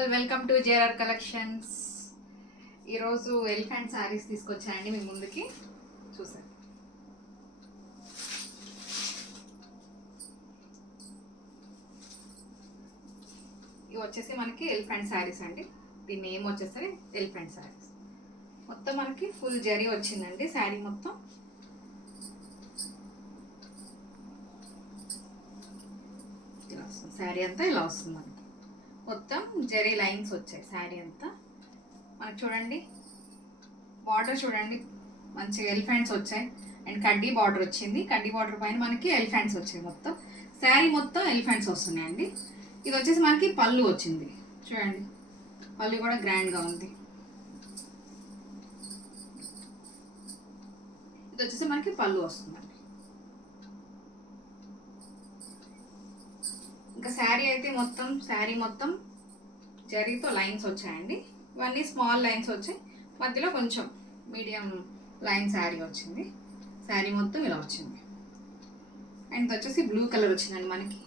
All welcome to JR Collections. ఈరోజు elephant saris తీసుకొచ్చానండి మీ ముందుకి. చూసారు, ఇవి వచ్చేసి మనకి ఎలిఫెంట్ శారీస్ అండి. దీని నేమ్ వచ్చేసరి ఎలిఫెంట్ శారీస్. మొత్తం మనకి ఫుల్ జరీ వచ్చిందండి శారీ మొత్తం. ఇలా వస్తుంది శారీ అంతా, ఇలా వస్తుంది మనకి. మొత్తం జరీ లైన్స్ వచ్చాయి శారీ అంతా మనకి. చూడండి బార్డర్, చూడండి మంచిగా ఎలిఫెంట్స్ వచ్చాయి అండ్ కడ్డీ బార్డర్ వచ్చింది. కడ్డీ బార్డర్ పైన మనకి ఎలిఫెంట్స్ వచ్చాయి. మొత్తం శారీ మొత్తం ఎలిఫెంట్స్ వస్తున్నాయండి. ఇది వచ్చేసి మనకి పళ్ళు వచ్చింది. చూడండి పళ్ళు కూడా గ్రాండ్గా ఉంది. ఇది వచ్చేసి మనకి పళ్ళు వస్తుందండి. ఇంకా శారీ అయితే మొత్తం శారీ మొత్తం జరీతో లైన్స్ వచ్చాయండి. ఇవన్నీ స్మాల్ లైన్స్ వచ్చాయి, మధ్యలో కొంచెం మీడియం లైన్ శారీ వచ్చింది. శారీ మొత్తం ఇలా వచ్చింది. అండ్ ఇది వచ్చేసి బ్లూ కలర్ వచ్చిందండి మనకి.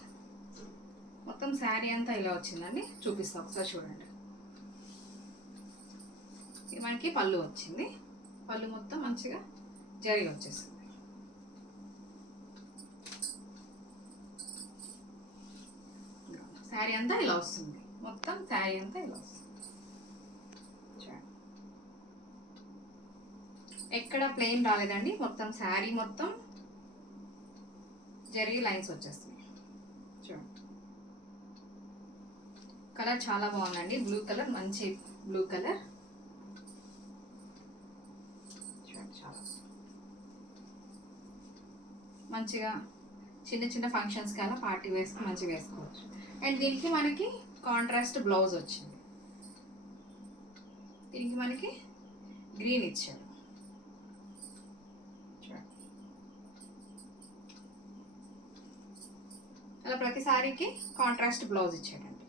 మొత్తం శారీ అంతా ఇలా వచ్చిందండి. చూపిస్తాం ఒకసారి చూడండి. ఇది మనకి పళ్ళు వచ్చింది. పళ్ళు మొత్తం మంచిగా జరీ వచ్చేసింది. శారీ అంతా ఇలా వస్తుంది. మొత్తం శారీ అంతా ఇలా వస్తుంది. ఎక్కడ ప్లెయిన్ రాలేదండి. మొత్తం శారీ మొత్తం జరీ లైన్స్ వచ్చేస్తున్నాయి. చూడండి కలర్ చాలా బాగుందండి. బ్లూ కలర్, మంచి బ్లూ కలర్. చూడండి చాలా మంచిగా చిన్న చిన్న ఫంక్షన్స్కి అలా పార్టీ వేసుకుని మంచిగా వేసుకోవచ్చు. అండ్ దీనికి మనకి కాంట్రాస్ట్ బ్లౌజ్ వచ్చింది. దీనికి మనకి గ్రీన్ ఇచ్చాడు. అలా ప్రతి సారీకి కాంట్రాస్ట్ బ్లౌజ్ ఇచ్చాడండి.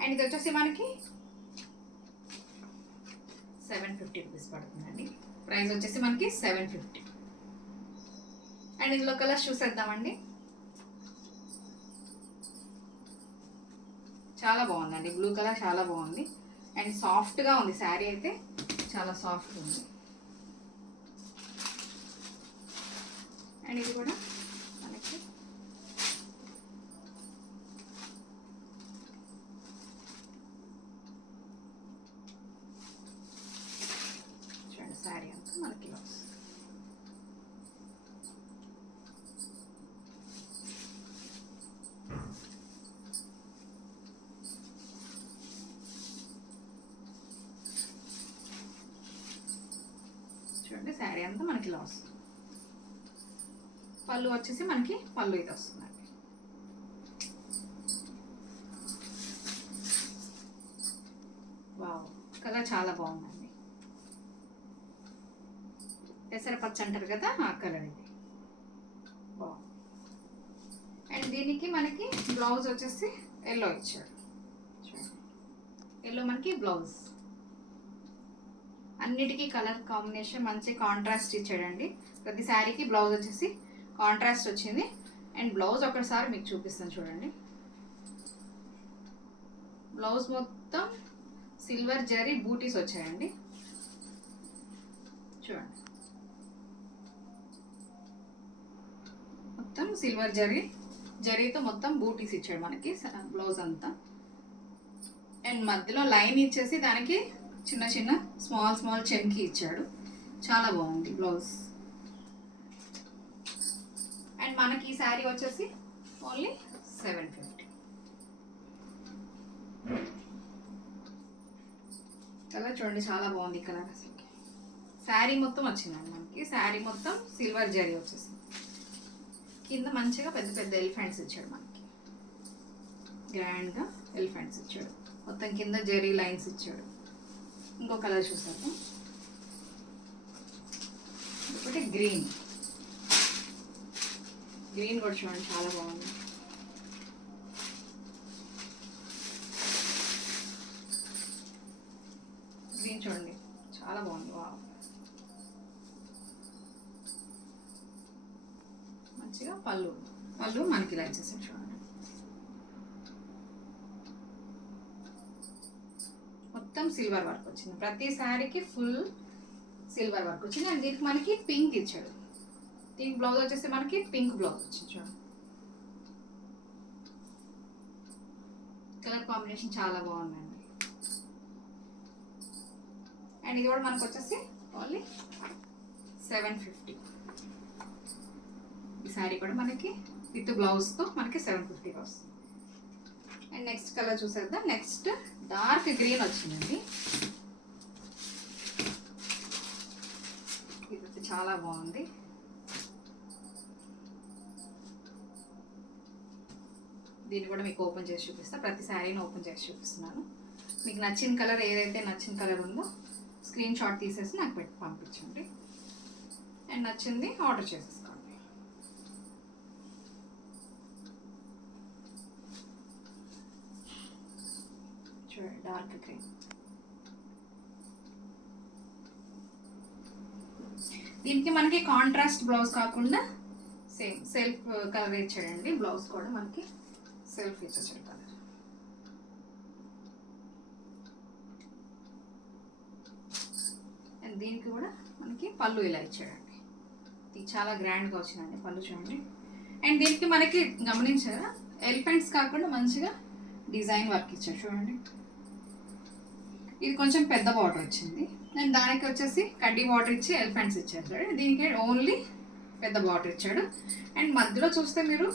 అండ్ ఇది వచ్చేసి మనకి 750 రూపీస్ పడుతుందండి. ప్రైస్ వచ్చేసి మనకి 750. అండ్ ఇందులో కలర్స్ చూసేద్దామండి. చాలా బాగుందండి. బ్లూ కలర్ చాలా బాగుంది అండ్ సాఫ్ట్గా ఉంది. శారీ అయితే చాలా సాఫ్ట్ ఉంది. అండ్ ఇది కూడా మనకి చూడండి శారీ అంతా మనకి ఇలా వస్తుంది. చూడండి శారీ అంతా మనకి ఇలా వస్తుంది. పళ్ళు వచ్చేసి మనకి పళ్ళు ఇది వస్తుందండి. వావ్, కలర్ చాలా బాగుందండి. పెసరపచ్చ అంటారు కదా, ఆ కలర్ ఇది. బాగుంది. అండ్ దీనికి మనకి బ్లౌజ్ వచ్చేసి ఎల్లో ఇచ్చాడు. ఎల్లో మనకి బ్లౌజ్. అన్నిటికీ కలర్ కాంబినేషన్ మంచి కాంట్రాస్ట్ ఇచ్చాడండి. ప్రతి శారీకి బ్లౌజ్ వచ్చేసి కాంట్రాస్ట్ వచ్చింది. అండ్ బ్లౌజ్ ఒకసారి మీకు చూపిస్తాను చూడండి. బ్లౌజ్ మొత్తం సిల్వర్ జరీ బూటీస్ వచ్చాయండి. చూడండి మొత్తం సిల్వర్ జరీతో మొత్తం బూటీస్ ఇచ్చాడు మనకి బ్లౌజ్ అంతా. అండ్ మధ్యలో లైన్ ఇచ్చేసి దానికి చిన్న చిన్న స్మాల్ చెంకి ఇచ్చాడు. చాలా బాగుంది బ్లౌజ్. అండ్ మనకి ఈ శారీ వచ్చేసి ఓన్లీ 750. కలర్ చూడండి చాలా బాగుంది కలర్. అసలు శారీ మొత్తం వచ్చిందండి మనకి. శారీ మొత్తం సిల్వర్ జరీ వచ్చేసింది. కింద మంచిగా పెద్ద పెద్ద ఎలిఫెంట్స్ ఇచ్చాడు మనకి. గ్రాండ్గా ఎలిఫెంట్స్ ఇచ్చాడు. మొత్తం కింద జరీ లైన్స్ ఇచ్చాడు. ఇంకో కలర్ చూసాము, ఒకటి గ్రీన్. గ్రీన్ కూడా చూడండి చాలా బాగుంది. గ్రీన్ చూడండి చాలా బాగుంది. వావ్, మంచిగా పళ్ళు మనకి ఇలా ఇచ్చేసాడు చూడండి. మొత్తం సిల్వర్ వర్క్ వచ్చింది. ప్రతి శారీకి ఫుల్ సిల్వర్ వర్క్ వచ్చింది. అండ్ దీనికి మనకి పింక్ ఇచ్చాడు. దీనికి బ్లౌజ్ వచ్చేసి మనకి పింక్ బ్లౌజ్ వచ్చింది. చూడండి కలర్ కాంబినేషన్ చాలా బాగుందండి. అండ్ ఇది కూడా మనకు వచ్చేసి ఓన్లీ 750. ఈ శారీ కూడా మనకి విత్ బ్లౌజ్తో మనకి 750 వస్తుంది. అండ్ నెక్స్ట్ కలర్ చూసేద్దాం. నెక్స్ట్ డార్క్ గ్రీన్ వచ్చిందండి. ఇది చాలా బాగుంది. దీన్ని కూడా మీకు ఓపెన్ చేసి చూపిస్తాను. ప్రతి శారీని ఓపెన్ చేసి చూపిస్తున్నాను. మీకు నచ్చిన కలర్ ఏదైతే నచ్చిన కలర్ ఉందో స్క్రీన్ షాట్ తీసేసి నాకు పెట్టి పంపించండి. అండ్ నచ్చింది ఆర్డర్ చేసేసుకోండి. చూడండి డార్క్ గ్రీన్. దీనికి మనకి కాంట్రాస్ట్ బ్లౌజ్ కాకుండా సేమ్ సెల్ఫ్ కలర్ ఇచ్చాడండి. బ్లౌజ్ కూడా మనకి సెల్ఫ్ ఇచ్చేసాడు కలర్. అండ్ దీనికి కూడా మనకి పళ్ళు ఇలా ఇచ్చాడండి. ఇది చాలా గ్రాండ్గా వచ్చిందండి పళ్ళు చూడండి. అండ్ దీనికి మనకి గమనించారా ఎలిఫెంట్స్ కాకుండా మంచిగా డిజైన్ వర్క్ ఇచ్చాడు చూడండి. ఇది కొంచెం పెద్ద బార్డర్ వచ్చింది. అండ్ దానికి వచ్చేసి కడ్డీ బార్డర్ ఇచ్చి ఎలిఫెంట్స్ ఇచ్చారు చూడండి. దీనికి ఓన్లీ పెద్ద బార్డర్ ఇచ్చాడు. అండ్ మధ్యలో చూస్తే మీరు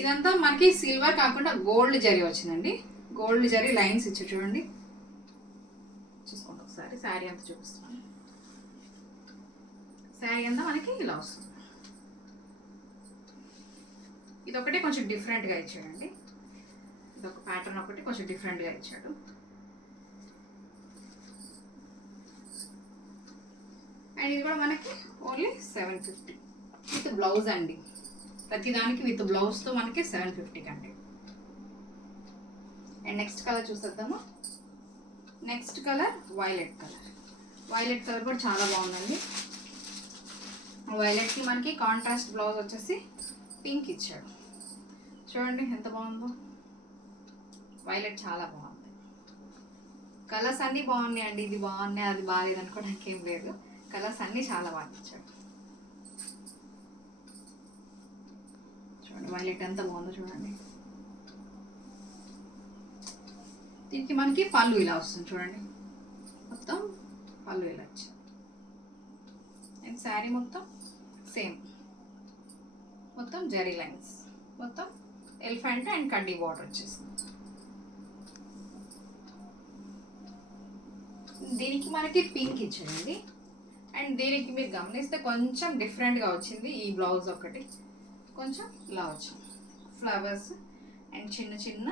ఇదంతా మనకి సిల్వర్ కాకుండా గోల్డ్ జరీ వచ్చిందండి. గోల్డ్ జరీ లైన్స్ ఇచ్చారు చూడండి. చూసుకోండి ఒకసారి శారీ అంతా చూపిస్తున్నాను. శారీ అంతా మనకి ఇలా వస్తుంది. ఇది ఒకటి కొంచెం డిఫరెంట్గా ఇచ్చాడండి. ఇది ఒక ప్యాటర్న్ ఒకటి కొంచెం డిఫరెంట్గా ఇచ్చాడు. అండ్ ఇది కూడా మనకి ఓన్లీ 750 విత్ బ్లౌజ్ అండి. ప్రతిదానికి విత్ బ్లౌజ్తో మనకి 750 అండి. అండ్ నెక్స్ట్ కలర్ చూసేద్దాము. Next colour violet colour. Violet colour కూడా చాలా బాగుందండి. వైలెట్కి మనకి కాంట్రాస్ట్ బ్లౌజ్ వచ్చేసి పింక్ ఇచ్చాడు. చూడండి ఎంత బాగుందో. వైలెట్ చాలా బాగుంది. కలర్స్ అన్నీ బాగున్నాయి అండి. ఇది బాగున్నాయి అది బాగాలేదు అనుకోవడానికి ఏం లేదు. కలర్స్ అన్నీ చాలా బాగా ఇచ్చాడు. చూడండి వైలెట్ ఎంత బాగుందో చూడండి. దీనికి మనకి పళ్ళు ఇలా వస్తుంది చూడండి. మొత్తం పళ్ళు ఇలా వచ్చాయి. అండ్ శారీ మొత్తం సేమ్ మొత్తం జరీ లైన్స్, మొత్తం ఎలిఫెంట్ అండ్ కడ్డీ బార్డర్ వచ్చేసింది. దీనికి మనకి పింక్ ఇచ్చాడండి. అండ్ దీనికి మీరు గమనిస్తే కొంచెం డిఫరెంట్గా వచ్చింది. ఈ బ్లౌజ్ ఒకటి కొంచెం ఇలా వచ్చింది ఫ్లవర్స్ అండ్ చిన్న చిన్న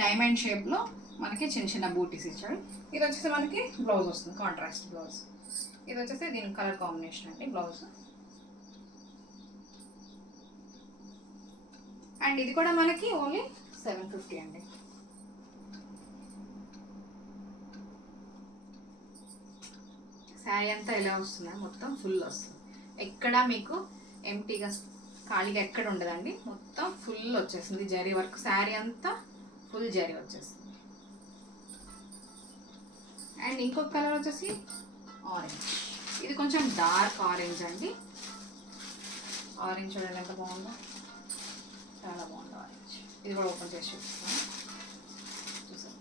డైమండ్ షేప్లో మనకి చిన్న చిన్న బూటీస్ ఇచ్చాడు. ఇది వచ్చేసి మనకి బ్లౌజ్ వస్తుంది కాంట్రాస్ట్ బ్లౌజ్. ఇది వచ్చేసి దీని కలర్ కాంబినేషన్ అండి బ్లౌజ్. అండ్ ఇది కూడా మనకి ఓన్లీ 750 అండి. శారీ అంతా ఎలా వస్తుందా మొత్తం ఫుల్ వస్తుంది. ఎక్కడ మీకు ఎంటీగా ఖాళీగా ఎక్కడ ఉండదండి. మొత్తం ఫుల్ వచ్చేసింది జరీ వర్క్. శారీ అంతా ఫుల్ జరీ వచ్చేస్తుంది. అండ్ ఇంకొక కలర్ వచ్చేసి ఆరెంజ్. ఇది కొంచెం డార్క్ ఆరెంజ్ అండి. ఆరెంజ్ చూడండి ఎంత బాగుందో. చాలా బాగుంది ఆరెంజ్. ఇది కూడా ఓపెన్ చేసి చూపిస్తాను. చూసాను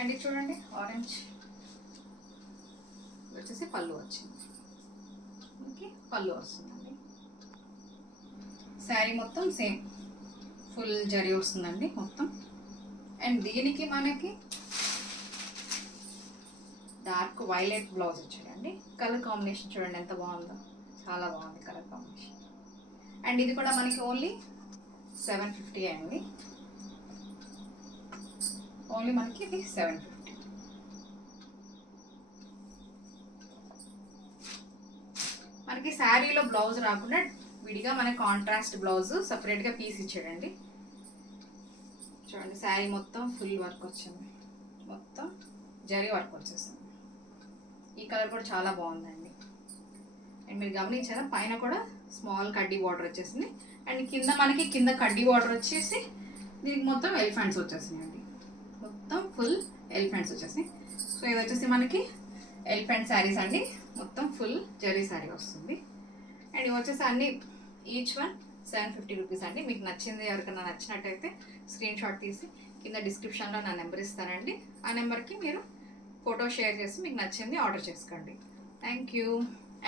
అండ్ ఇది చూడండి ఆరెంజ్ వచ్చేసి పళ్ళు వచ్చింది. ఓకే పళ్ళు వస్తుందండి. శారీ మొత్తం సేమ్ ఫుల్ జరీ వస్తుందండి మొత్తం. అండ్ దీనికి మనకి డార్క్ వైలెట్ బ్లౌజ్ ఇచ్చాడండి. కలర్ కాంబినేషన్ చూడండి ఎంత బాగుందో. చాలా బాగుంది కలర్ కాంబినేషన్. అండ్ ఇది కూడా మనకి ఓన్లీ 750 అండి. ఓన్లీ మనకి ఇది 750. మనకి శారీలో బ్లౌజ్ రాకుండా విడిగా మనకి కాంట్రాస్ట్ బ్లౌజ్ సపరేట్గా పీస్ ఇచ్చాడండి. చూడండి శారీ మొత్తం ఫుల్ వర్క్ వచ్చింది. మొత్తం జరీ వర్క్ వచ్చేస్తుంది. ఈ కలర్ కూడా చాలా బాగుందండి. అండ్ మీరు గమనించారా పైన కూడా స్మాల్ కడ్డీ బార్డర్ వచ్చేసింది. అండ్ కింద మనకి కింద కడ్డీ బార్డర్ వచ్చేసి దీనికి మొత్తం ఎలిఫెంట్స్ వచ్చేసినాయి అండి. మొత్తం ఫుల్ ఎలిఫెంట్స్ వచ్చేసినాయి. సో ఇది వచ్చేసి మనకి ఎలిఫెంట్ శారీస్ అండి. మొత్తం ఫుల్ జరీ శారీ వస్తుంది. అండ్ ఇవి వచ్చేసి అన్ని ఈచ్ వన్ 750 రూపీస్ అండి. మీకు నచ్చింది ఎవరికైనా నచ్చినట్టయితే స్క్రీన్ షాట్ తీసి కింద డిస్క్రిప్షన్లో నా నెంబర్ ఇస్తానండి. ఆ నెంబర్కి మీరు ఫోటో షేర్ చేసి మీకు నచ్చింది ఆర్డర్ చేసుకోండి. Thank you.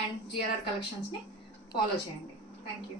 అండ్ జిఆర్ఆర్ కలెక్షన్స్ని ఫాలో చేయండి. Thank you.